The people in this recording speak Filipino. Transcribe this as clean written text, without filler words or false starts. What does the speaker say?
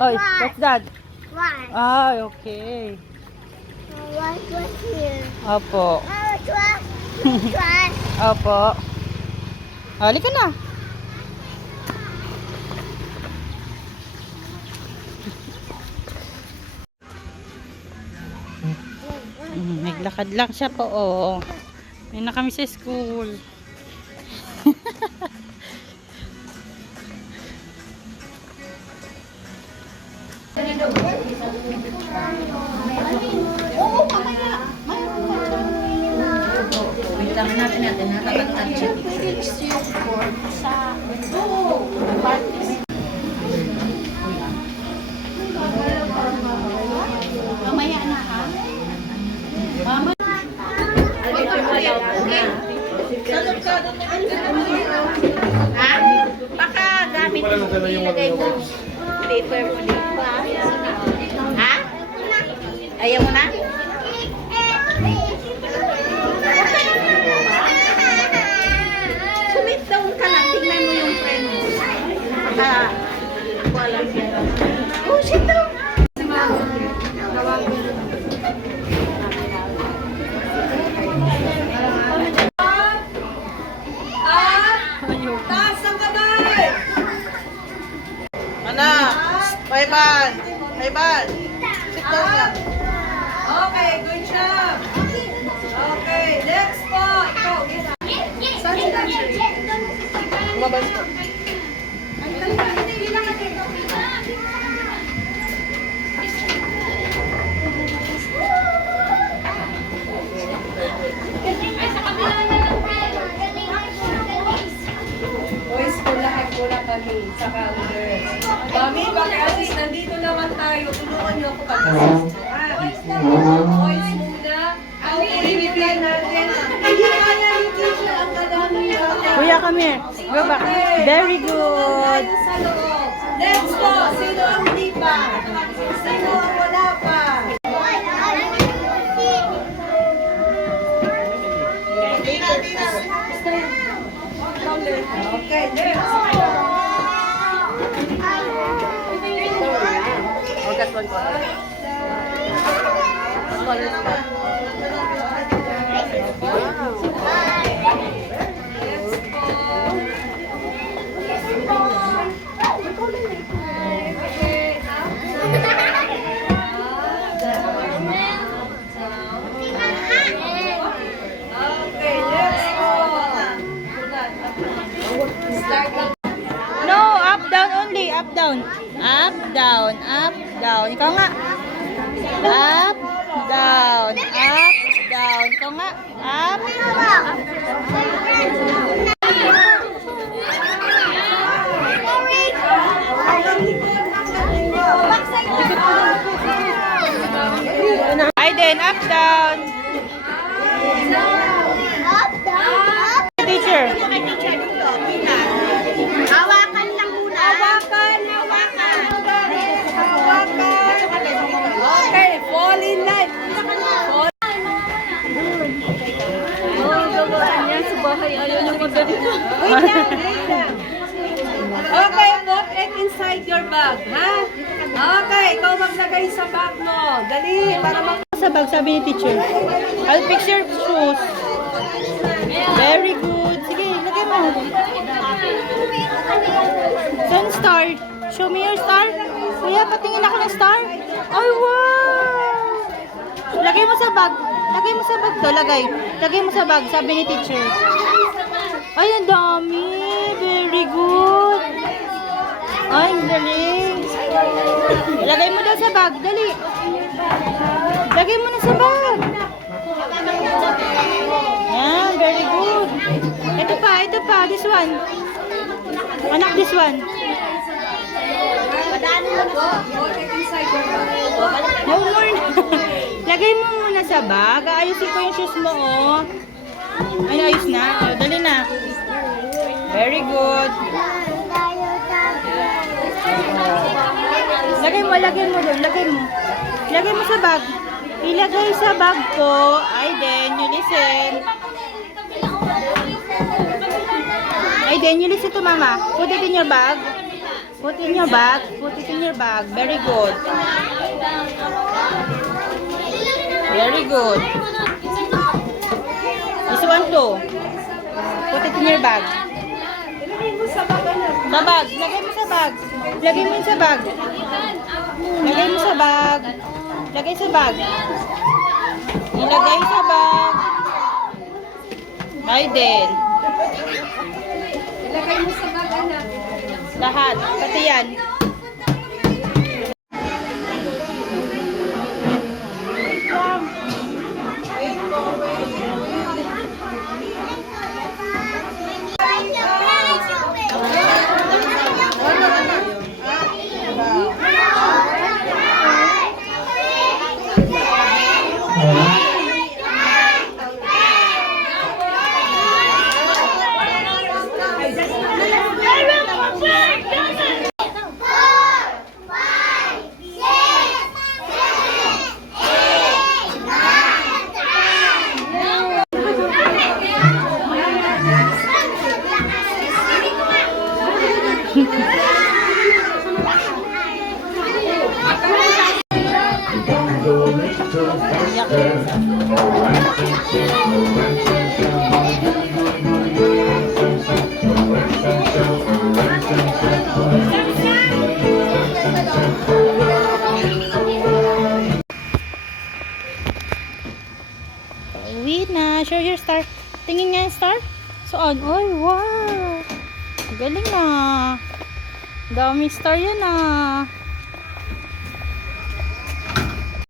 Oh, what's that? What? Ah, okay. What's here? Opo. What? Opo. Halika na. Naglakad lang siya po, oh. May na kami sa school. Wait lang natin nakapag-touch yung picture. Mamaya na ha? Mama? Ha? Baka gamit mo ilagay mo paper mo dito ha? Ha? Ayaw mo na? Sumit down ka lang, tingnan mo yung friend mo. Baka wala siya. Oh, sit down! Taas ang kamay! Anak! Paiban! Paiban! Sit down na. Okay, good job! Okay, next po! Ikaw, saan si teacher? Lumabas po. Boys po lahat po na kami sa counter. Mami, pakialis, nandito naman tayo. Tulungan niyo ako pag-assist. Boys muna. Ang i-reply natin. Hindi kaya ni teacher ang kadami natin. Kuya, come here. Go back. Very good. Sa loob. Next po, sino ang hindi pa? Sino ang wala pa? Okay, next. Okay, next po. Start lang. No, up, down only. Up, down. Up, down. Up, down. Ikaw nga. Up, down. Up, down. Ikaw nga. Up. Aiden, up, down. Up, down, up. Teacher. Hawakan lang muna. Hawakan. Okay, fall in line. Wait lang. Okay, put it inside your bag, ha? Okay, ikaw maglagay sa bag mo. Dali, para Sa bag, sabi ni teacher. I'll fix your shoes. Very good. Sige, lagay mo. Saan star? Show me your star. Kuya, patingin ako ng star. Ay, wow! Lagay mo sa bag. Lagay mo sa bag to. Lagay. Lagay mo sa bag, sabi ni teacher. Ay, ang dami. Very good. Ay, ang galing. Lagay mo daw sa bag. Dali. Lagay mo na sa bag. Yan, very good. Ito pa, this one. Anak, this one. put it inside your bag. No more na. Lagay mo muna sa bag. Ayusin ko yung shoes mo, oh. Ay, ayos na. Oh, dali na. Very good. Lagay mo doon. Lagay mo. Lagay mo sa bag. Ilagay sa bag po. Aiden, you listen. Aiden, you listen to mama. Put it in your bag. Put in your bag. Put it in your bag. Very good. Very good. This one too. Put it in your bag. Sa bag. Lagay mo sa bag. Lagay mo sa bag. Lagay mo sa bag. Lagay sa bag. Ilagay sa bag. Aiden. Ilagay mo sa bag, anak. Lahat. Pati yan. Uwi na. Show your star. Tingin nga yung star. Saan? Ay, wow. Galing na. Dami star yan ah.